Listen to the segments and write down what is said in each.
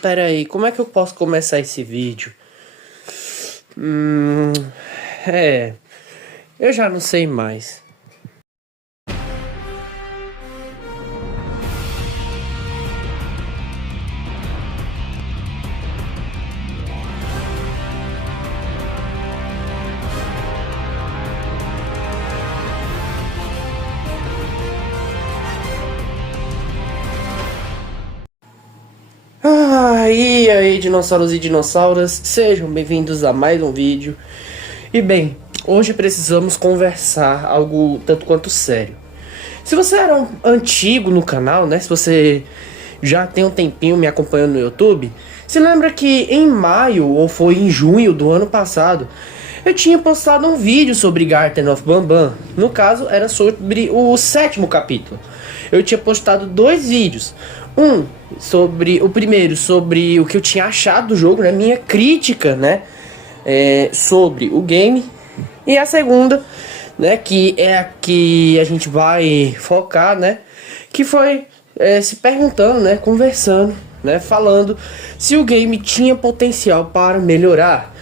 Pera aí, como é que eu posso começar esse vídeo? É, eu já não sei mais. E aí, dinossauros e dinossauras, sejam bem-vindos a mais um vídeo. E bem, hoje precisamos conversar algo tanto quanto sério. Se você era um antigo no canal, né, se você já tem um tempinho me acompanhando no YouTube, se lembra que em maio, ou foi em junho do ano passado, eu tinha postado um vídeo sobre Garten of Banban. No caso, era sobre o 7º capítulo. Eu tinha postado 2 vídeos. O primeiro sobre o que eu tinha achado do jogo, né, minha crítica, né, sobre o game. E a segunda, né, que é a que a gente vai focar, né, que foi se perguntando, né, conversando, né, falando se o game tinha potencial para melhorar.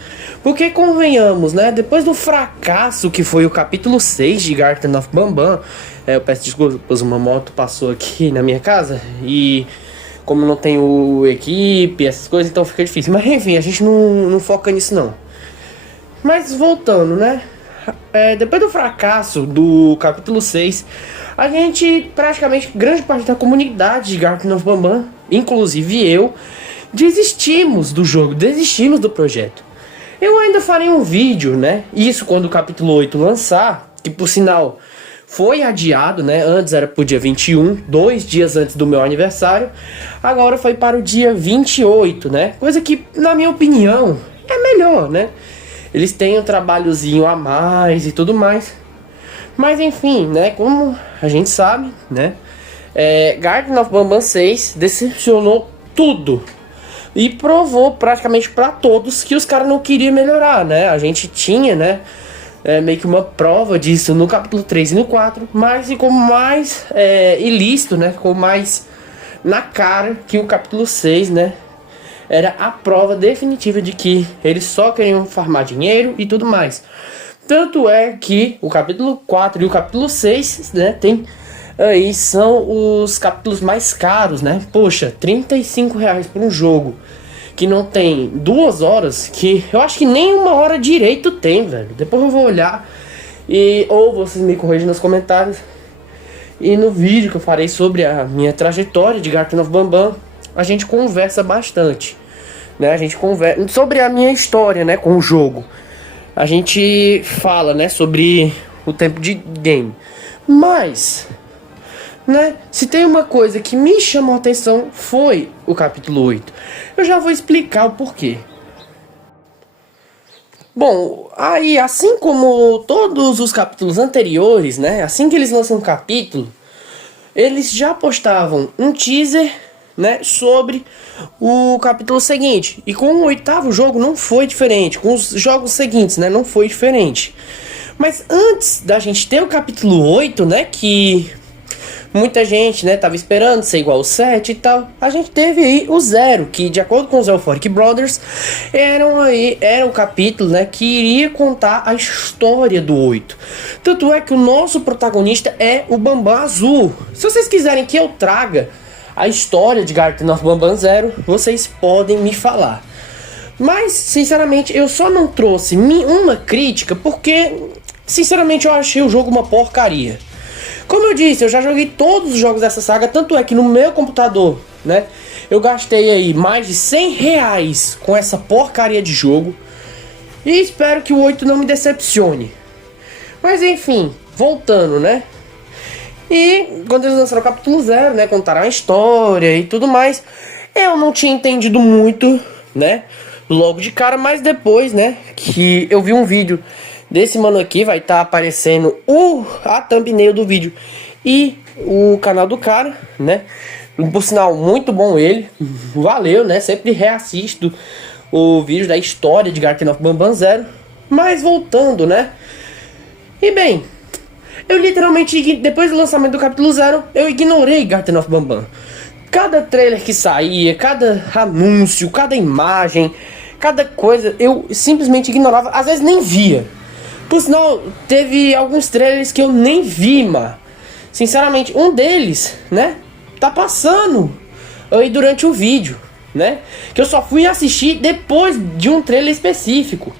Porque convenhamos, né, depois do fracasso que foi o capítulo 6 de Garten of Banban, eu peço desculpas, uma moto passou aqui na minha casa e como não tenho equipe, essas coisas, então fica difícil. Mas enfim, a gente não foca nisso não. Mas voltando, né, depois do fracasso do capítulo 6, a gente, praticamente, grande parte da comunidade de Garten of Banban, inclusive eu, desistimos do jogo, desistimos do projeto. Eu ainda farei um vídeo, né, isso quando o capítulo 8 lançar, que por sinal foi adiado, né, antes era pro dia 21, 2 dias antes do meu aniversário, agora foi para o dia 28, né, coisa que, na minha opinião, é melhor, né. Eles têm um trabalhozinho a mais e tudo mais. Mas enfim, né, como a gente sabe, né, Garten of Banban 6 decepcionou tudo. E provou praticamente pra todos que os caras não queriam melhorar, né. A gente tinha, né, meio que uma prova disso no capítulo 3 e no 4. Mas ficou mais ilícito, né, ficou mais na cara que o capítulo 6, né, era a prova definitiva de que eles só queriam farmar dinheiro e tudo mais. Tanto é que o capítulo 4 e o capítulo 6, né, são os capítulos mais caros, né? Poxa, R$ 35 por um jogo que não tem 2 horas, que eu acho que nem 1 hora direito tem, velho. Depois eu vou olhar ou vocês me corrigem nos comentários. E no vídeo que eu farei sobre a minha trajetória de Garten of Banban, a gente conversa bastante, né? A gente conversa sobre a minha história, né, com o jogo. A gente fala, né, sobre o tempo de game. Mas, né, se tem uma coisa que me chamou a atenção foi o capítulo 8. Eu já vou explicar o porquê. Bom, aí assim como todos os capítulos anteriores, né, assim que eles lançam um capítulo, eles já postavam um teaser, né, sobre o capítulo seguinte. E com o 8º jogo não foi diferente. Com os jogos seguintes, né, não foi diferente. Mas antes da gente ter o capítulo 8, né, que muita gente, né, tava esperando ser igual ao 7 e tal, a gente teve aí o 0, que de acordo com os Euphoric Brothers, era um capítulo, né, que iria contar a história do 8. Tanto é que o nosso protagonista é o Banban Azul. Se vocês quiserem que eu traga a história de Garten of Banban 0, vocês podem me falar. Mas, sinceramente, eu só não trouxe uma crítica porque, sinceramente, eu achei o jogo uma porcaria. Como eu disse, eu já joguei todos os jogos dessa saga, tanto é que no meu computador, né, eu gastei aí mais de R$ 100 com essa porcaria de jogo. E espero que o 8 não me decepcione. Mas enfim, voltando, né. E quando eles lançaram o capítulo 0, né, contaram a história e tudo mais, eu não tinha entendido muito, né, logo de cara, mas depois, né, que eu vi um vídeo desse mano aqui, vai estar aparecendo a thumbnail do vídeo e o canal do cara, né, por sinal, muito bom ele, valeu, né, sempre reassisto o vídeo da história de Garten of Banban 0, mas voltando, né, e bem, eu literalmente, depois do lançamento do capítulo 0, eu ignorei Garten of Banban. cada trailer que saía, cada anúncio, cada imagem, cada coisa, eu simplesmente ignorava, às vezes nem via. Por sinal, teve alguns trailers que eu nem vi, mano. Sinceramente, um deles, né, tá passando aí durante o vídeo, né, que eu só fui assistir depois de um trailer específico.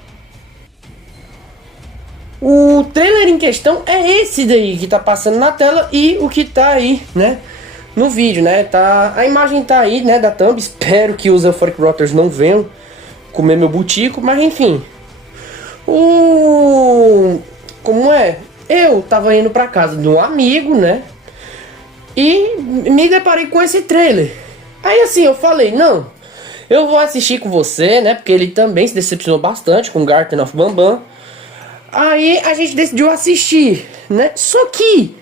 O trailer em questão é esse daí que tá passando na tela e o que tá aí, né, no vídeo, né, tá, a imagem tá aí, né, da thumb. Espero que os Euphoric Rotters não venham comer meu butico, mas enfim. Como é? Eu tava indo pra casa de um amigo, né, e me deparei com esse trailer. Aí assim, eu falei, não, eu vou assistir com você, né, porque ele também se decepcionou bastante com Garten of Banban. Aí a gente decidiu assistir, né? Só que,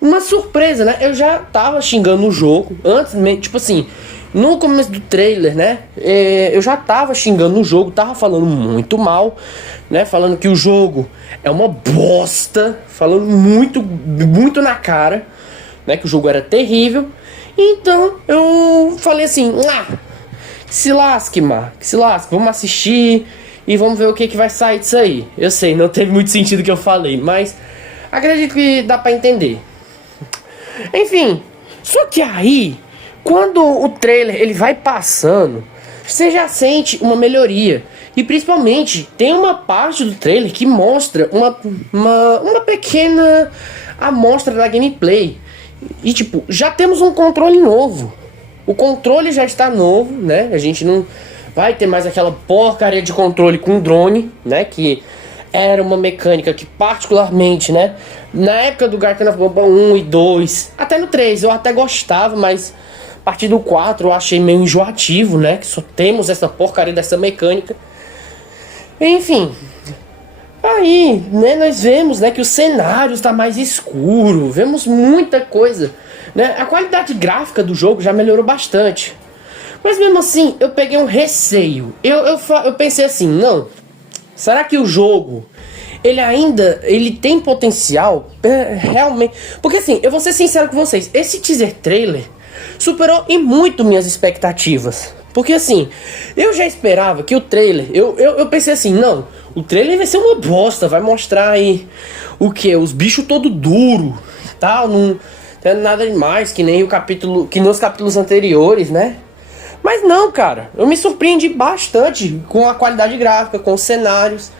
uma surpresa, né? Eu já tava xingando o jogo antes, tipo assim, no começo do trailer, né? Eu já tava xingando o jogo, tava falando muito mal, né? Falando que o jogo é uma bosta, falando muito na cara, né? Que o jogo era terrível. Então eu falei assim, que se lasque, vamos assistir e vamos ver o que vai sair disso aí. Eu sei, não teve muito sentido o que eu falei, mas acredito que dá pra entender. Enfim, só que aí, quando o trailer ele vai passando, você já sente uma melhoria. E principalmente, tem uma parte do trailer que mostra uma pequena amostra da gameplay. E tipo, já temos um controle novo. O controle já está novo, né? A gente não vai ter mais aquela porcaria de controle com drone, né? Que era uma mecânica que particularmente, né? Na época do Garten of Banban 1 e 2, até no 3 eu até gostava, mas a partir do 4 eu achei meio enjoativo, né? Que só temos essa porcaria dessa mecânica. Enfim, aí, né, nós vemos, né, que o cenário está mais escuro, vemos muita coisa, né? A qualidade gráfica do jogo já melhorou bastante. Mas mesmo assim, eu peguei um receio. Eu pensei assim, não, será que o jogo, ele tem potencial realmente? Porque assim, eu vou ser sincero com vocês, esse teaser trailer superou em muito minhas expectativas. Porque assim, eu já esperava que o trailer, eu pensei assim, não, o trailer vai ser uma bosta, vai mostrar aí o que? Os bichos todo duro, tal, não tem nada demais, que nem os capítulos anteriores, né? Mas não, cara, eu me surpreendi bastante com a qualidade gráfica, com os cenários,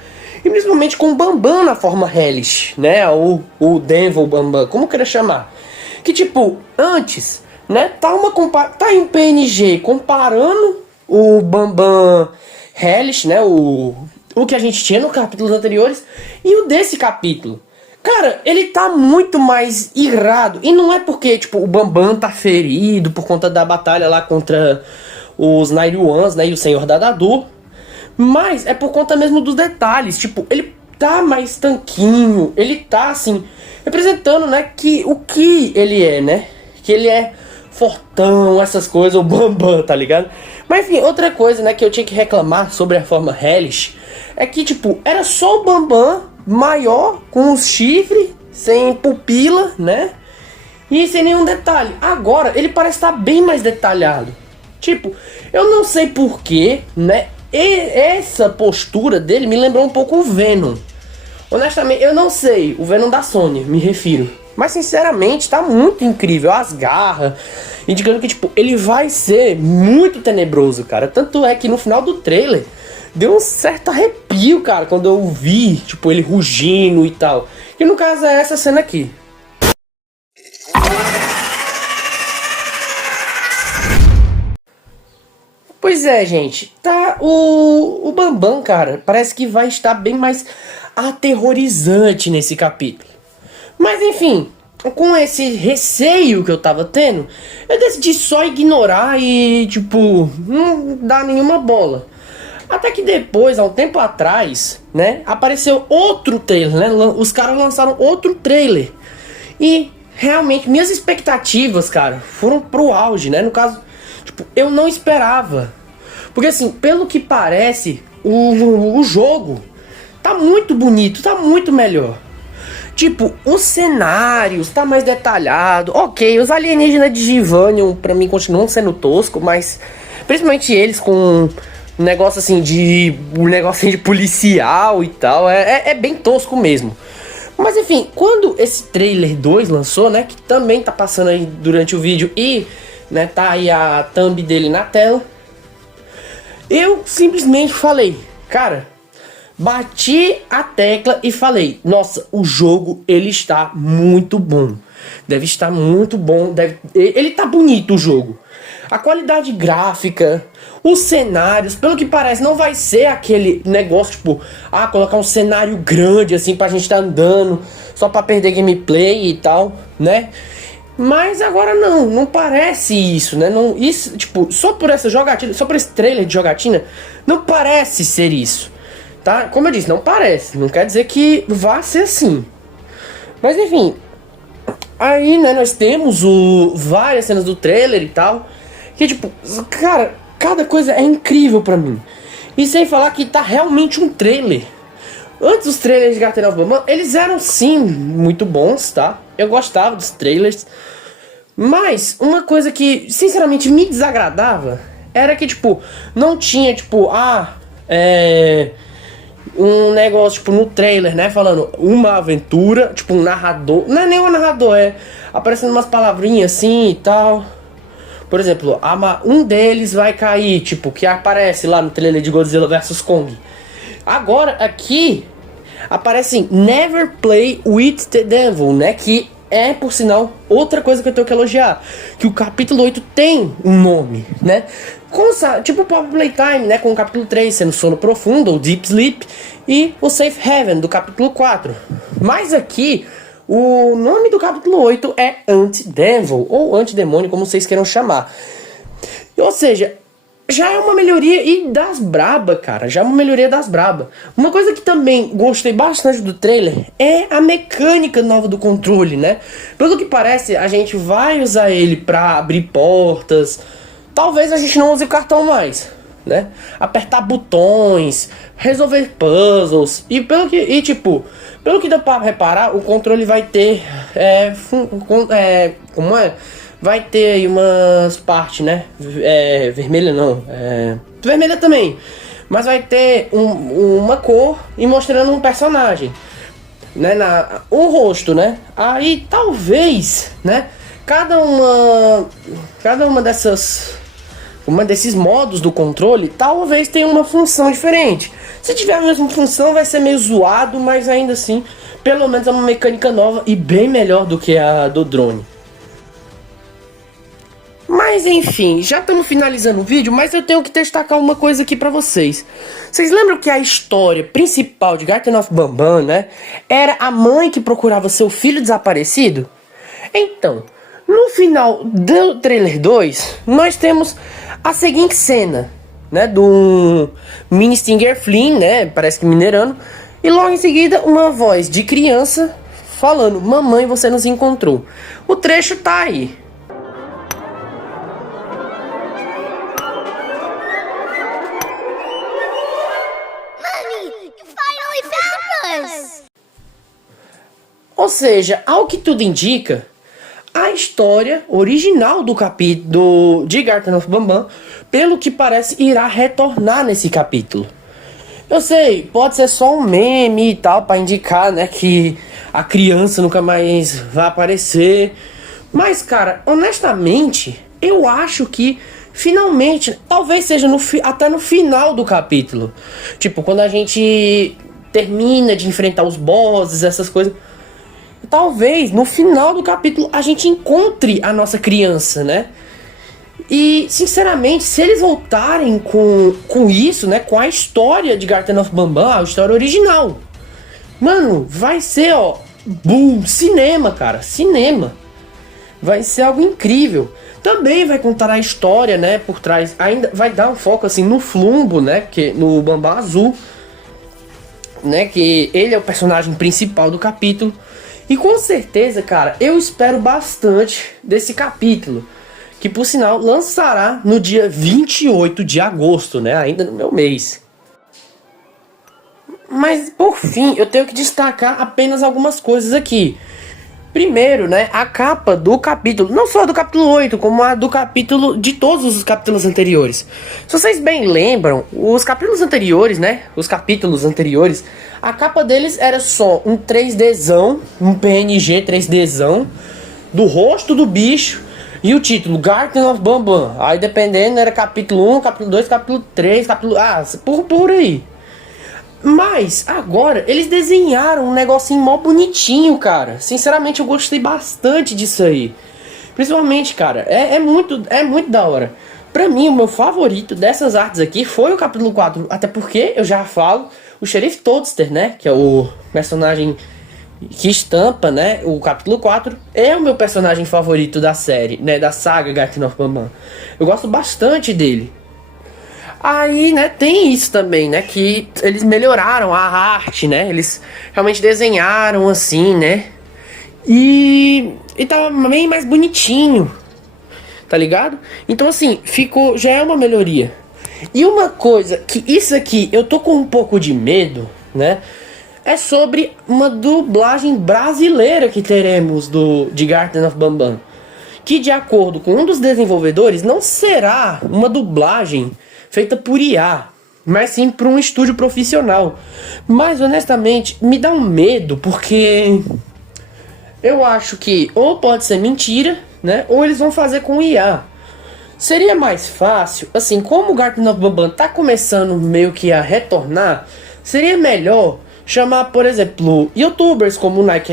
e principalmente com o Banban na forma Hellish, né? O Devil Banban, como eu queria chamar. Que tipo, antes, né, tá em PNG comparando o Banban Hellish, né? O que a gente tinha nos capítulos anteriores e o desse capítulo. Cara, ele tá muito mais irado. E não é porque, tipo, o Banban tá ferido por conta da batalha lá contra os Night Ones, né, e o Senhor da Dadu. Mas é por conta mesmo dos detalhes. Tipo, ele tá mais tanquinho. Ele tá, assim, representando, né, o que ele é, né? Que ele é fortão, essas coisas, o Banban, tá ligado? Mas enfim, outra coisa, né, que eu tinha que reclamar sobre a forma Hellish é que, tipo, era só o Banban maior, com os chifres, sem pupila, né? E sem nenhum detalhe. Agora, ele parece estar bem mais detalhado. Tipo, eu não sei porquê, né? Essa postura dele me lembrou um pouco o Venom. Honestamente, eu não sei. O Venom da Sony, me refiro. Mas sinceramente, tá muito incrível. As garras, indicando que, tipo, ele vai ser muito tenebroso, cara. Tanto é que no final do trailer deu um certo arrepio, cara, quando eu vi, tipo, ele rugindo e tal. Que no caso é essa cena aqui. Pois é, gente, tá, o Banban, cara, parece que vai estar bem mais aterrorizante nesse capítulo. Mas enfim, com esse receio que eu tava tendo, eu decidi só ignorar e, tipo, não dar nenhuma bola. Até que depois, há um tempo atrás, né, apareceu outro trailer, né, os caras lançaram outro trailer. E, realmente, minhas expectativas, cara, foram pro auge, né, no caso, tipo, eu não esperava. Porque assim, pelo que parece, o jogo tá muito bonito, tá muito melhor. Tipo, os cenários tá mais detalhado. Ok, os alienígenas de Givanium pra mim continuam sendo tosco, mas principalmente eles com um negócio assim de policial e tal, é bem tosco mesmo. Mas enfim, quando esse trailer 2 lançou, né, que também tá passando aí durante o vídeo e, né, tá aí a thumb dele na tela, eu simplesmente falei, cara, bati a tecla e falei, nossa, o jogo ele está muito bom. Deve estar muito bom, ele tá bonito o jogo. A qualidade gráfica, os cenários, pelo que parece, não vai ser aquele negócio, tipo, colocar um cenário grande, assim, pra gente tá andando, só pra perder gameplay e tal, né? Mas agora não parece isso, né? Não, isso, tipo, só por essa jogatina, só por esse trailer de jogatina, não parece ser isso, tá? Como eu disse, não parece, não quer dizer que vá ser assim. Mas enfim, aí, né, nós temos várias cenas do trailer e tal, que tipo, cara, cada coisa é incrível pra mim. E sem falar que tá realmente um trailer. Antes os trailers de Garten of Banban, eles eram sim muito bons, tá? Eu gostava dos trailers. Mas uma coisa que sinceramente me desagradava era que tipo, não tinha tipo, um negócio tipo no trailer, né, falando uma aventura, tipo um narrador, não é nem um narrador, é aparecendo umas palavrinhas assim e tal. Por exemplo, um deles vai cair, tipo, que aparece lá no trailer de Godzilla vs Kong. Agora, aqui, aparece Never Play with the Devil, né? Que é, por sinal, outra coisa que eu tenho que elogiar. Que o capítulo 8 tem um nome, né? Tipo o Pop Playtime, né? Com o capítulo 3 sendo Sono Profundo, ou Deep Sleep. E o Safe Haven, do capítulo 4. Mas aqui, o nome do capítulo 8 é Anti-Devil, ou Antidemônio, como vocês queiram chamar. Ou seja, já é uma melhoria e das braba, cara. Já é uma melhoria das braba. Uma coisa que também gostei bastante do trailer é a mecânica nova do controle, né? Pelo que parece, a gente vai usar ele pra abrir portas. Talvez a gente não use o cartão mais, né? Apertar botões, resolver puzzles. E pelo que dá pra reparar, o controle vai ter vai ter aí umas partes, né? Vermelha não, vermelha também. Mas vai ter uma cor e mostrando um personagem, né? Um rosto, né? Aí talvez, né? Cada uma desses modos do controle talvez tenha uma função diferente. Se tiver a mesma função vai ser meio zoado, mas ainda assim, pelo menos é uma mecânica nova e bem melhor do que a do drone. Mas enfim, já estamos finalizando o vídeo, mas eu tenho que destacar uma coisa aqui pra vocês. Vocês lembram que a história principal de Garten of Banban, né, era a mãe que procurava seu filho desaparecido? Então, no final do trailer 2, nós temos a seguinte cena, né, do Mini Stinger Flynn, né, parece que minerando, e logo em seguida uma voz de criança falando, mamãe, você nos encontrou. O trecho tá aí. Ou seja, ao que tudo indica, a história original do capítulo de Garten of Banban, pelo que parece, irá retornar nesse capítulo. Eu sei, pode ser só um meme e tal, para indicar, né, que a criança nunca mais vai aparecer. Mas, cara, honestamente, eu acho que finalmente, talvez seja até no final do capítulo. Tipo, quando a gente termina de enfrentar os bosses, essas coisas. Talvez no final do capítulo a gente encontre a nossa criança, né? E sinceramente, se eles voltarem com isso, né? Com a história de Garten of Banban, a história original, mano, vai ser, ó, boom, cinema, cara, cinema. Vai ser algo incrível. Também vai contar a história, né? Por trás, ainda vai dar um foco assim no Flumbo, né? Que no Banban Azul, né? Que ele é o personagem principal do capítulo. E com certeza, cara, eu espero bastante desse capítulo, que por sinal lançará no dia 28 de agosto, né? Ainda no meu mês. mas por fim, eu tenho que destacar apenas algumas coisas aqui. Primeiro, né, a capa do capítulo, não só do capítulo 8, como a do capítulo, de todos os capítulos anteriores. Se vocês bem lembram, os capítulos anteriores, né, a capa deles era só um 3Dzão, um PNG 3Dzão, do rosto do bicho, e o título, Garten of Banban. Aí dependendo, era capítulo 1, capítulo 2, capítulo 3, capítulo... por aí. Mas, agora, eles desenharam um negocinho mó bonitinho, cara. Sinceramente, eu gostei bastante disso aí. Principalmente, cara, é muito da hora. Pra mim, o meu favorito dessas artes aqui foi o capítulo 4. Até porque, eu já falo, o Xerife Toadster, né? Que é o personagem que estampa, né? O capítulo 4 é o meu personagem favorito da série, né? Da saga Garten of Banban. Eu gosto bastante dele. Aí, né, tem isso também, né, que eles melhoraram a arte, né, eles realmente desenharam assim, né, e tá bem mais bonitinho, tá ligado? Então assim, já é uma melhoria. E uma coisa, que isso aqui eu tô com um pouco de medo, né, é sobre uma dublagem brasileira que teremos de Garten of Banban. Que de acordo com um dos desenvolvedores, não será uma dublagem feita por IA, mas sim por um estúdio profissional. Mas honestamente, me dá um medo, porque eu acho que ou pode ser mentira, né? Ou eles vão fazer com IA. Seria mais fácil, assim, como o Garten of Banban tá começando meio que a retornar, seria melhor chamar, por exemplo, youtubers como o Night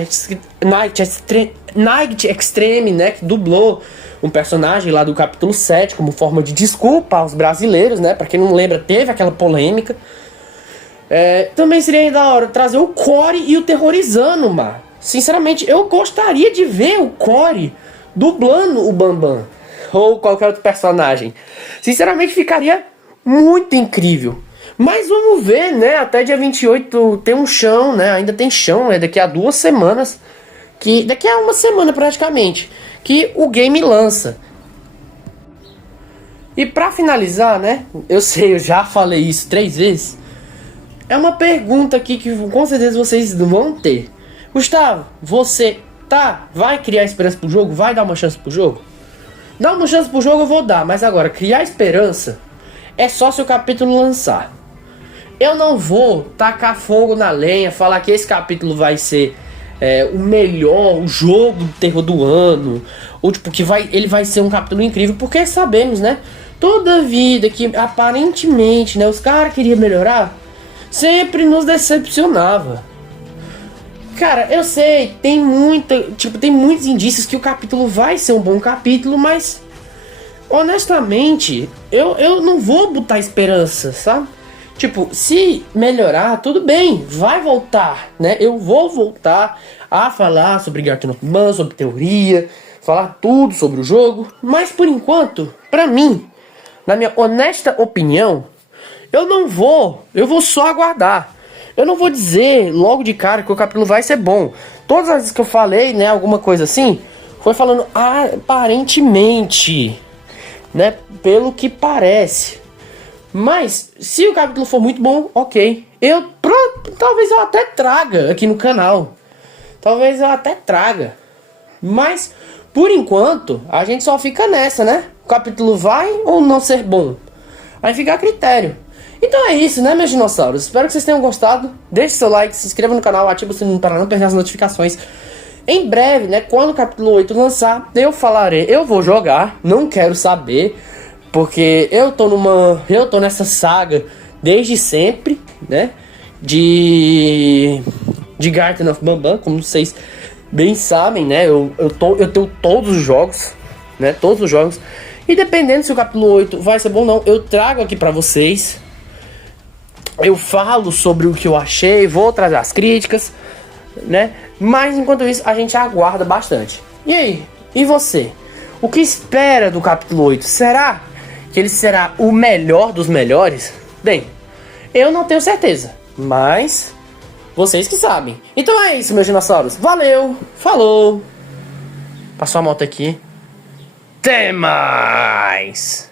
Extreme, né, que dublou um personagem lá do capítulo 7 como forma de desculpa aos brasileiros, né, pra quem não lembra, teve aquela polêmica. Também seria da hora trazer o Core e o Terrorizando, mano. Sinceramente, eu gostaria de ver o Core dublando o Banban ou qualquer outro personagem. Sinceramente, ficaria muito incrível. Mas vamos ver, né? Até dia 28 tem um chão, né? Ainda tem chão, né? Daqui a 2 semanas. Daqui a 1 semana praticamente. Que o game lança. E pra finalizar, né? Eu sei, eu já falei isso 3 vezes. É uma pergunta aqui que com certeza vocês vão ter. Gustavo, você vai criar esperança pro jogo? Vai dar uma chance pro jogo? Dar uma chance pro jogo eu vou dar. Mas agora, criar esperança é só se o capítulo lançar. Eu não vou tacar fogo na lenha, falar que esse capítulo vai ser o melhor, o jogo do terror do ano, ou tipo, que ele vai ser um capítulo incrível, porque sabemos, né? Toda vida que aparentemente, né, os caras queriam melhorar, sempre nos decepcionava. Cara, eu sei, tem muitos indícios que o capítulo vai ser um bom capítulo, mas honestamente, eu não vou botar esperança, sabe? Tipo, se melhorar, tudo bem, vai voltar, né? Eu vou voltar a falar sobre Garten of Banban, sobre teoria, falar tudo sobre o jogo. Mas por enquanto, pra mim, na minha honesta opinião, eu vou só aguardar. Eu não vou dizer logo de cara que o capítulo vai ser bom. Todas as vezes que eu falei, né, alguma coisa assim, foi falando aparentemente, né, pelo que parece. Mas, se o capítulo for muito bom, ok. Talvez eu até traga aqui no canal. Talvez eu até traga. Mas, por enquanto, a gente só fica nessa, né? O capítulo vai ou não ser bom? Aí fica a critério. Então é isso, né, meus dinossauros? Espero que vocês tenham gostado. Deixe seu like, se inscreva no canal, ative o sininho para não perder as notificações. Em breve, né, quando o capítulo 8 lançar, eu falarei. Eu vou jogar, não quero saber. Porque eu tô nessa saga desde sempre, né? De Garten of Banban, como vocês bem sabem, né? Eu tenho todos os jogos, né? Todos os jogos. E dependendo se o capítulo 8 vai ser bom ou não, eu trago aqui pra vocês. Eu falo sobre o que eu achei, vou trazer as críticas, né? Mas enquanto isso, a gente aguarda bastante. E aí? E você? O que espera do capítulo 8? Será que ele será o melhor dos melhores? Bem, eu não tenho certeza, mas vocês que sabem. Então é isso, meus dinossauros. Valeu, falou. Passou a moto aqui. Até mais.